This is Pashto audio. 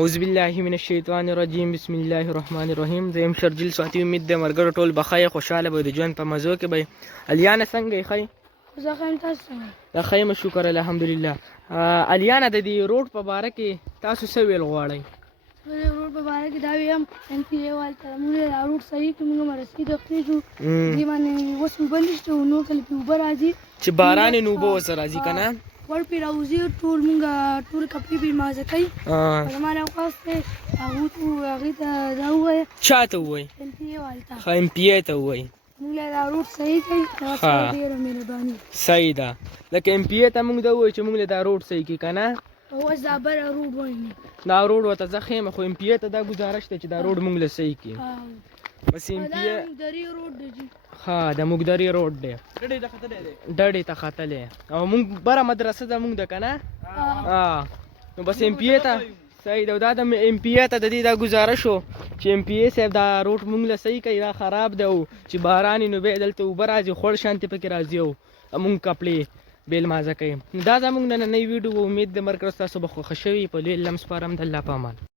اعوذ بالله من الشیطان الرجیم بسم الله الرحمن الرحیم. زه يم شرجیل سواتی. امید د مرګرو ټول بخای خوشاله به د ژوند په مزو کې به. الیانا څنګه یې ښی؟ زه ښه یم، تاسو څنګه؟ د ښه یم شکر الحمدلله. الیانا د دې روډ په باره کې تاسو څه ویل غواړئ؟ زه د روډ په باره کې دا وایم NPA والو ته موږ دا روډ صحیح کړو، موږ مرستې د اخلي شو دې باندې اوس اوبه نشته او نور کله پې اوبه راځي چې باران یې نو اوبه ورسره راځي که نه ور پې راوځي ټول موږ ټول کپړې پې مازه کوي. زما راخواست دی هغې ته دا ووایه. چا ته ووایي؟ NPA والو ته. ښه NPA ته ووایي موږ له دا روډ صحیح کوي. ورسره ډېره مهرباني. صحیح ده. لکه NPA ته موږ دا ووایو چې موږ له دا روډ صحیح کړي که نه. اوس دا بله روډ وایي دا روډ ورته زه ښه یم، خو NPA ته دا ګزارش دی چې دا روډ موږ له صحیح کړي. بس NPA مقدري روډ دی جي. ها د مقدري روډ دی، ډډې ته ختلی او موږ بره مدرسه زموږ ده که نه. نو بس NPA ته صحیح ده. دا د NPA ته د دې دا ګزارش و چې NPA صاحب دا روډ موږ له صحیح کوي، دا خراب دی او چې باران یې نو بیا دلته اوبه راځي خوړ شانتې پکې راځي او موږ کپړې بیل مازه کوي. دا زموږ نننۍ ویډیو و. امید د مرګ ورځ تاسو به خوښه شوي. په لوی الله سپارم. د الله په امان.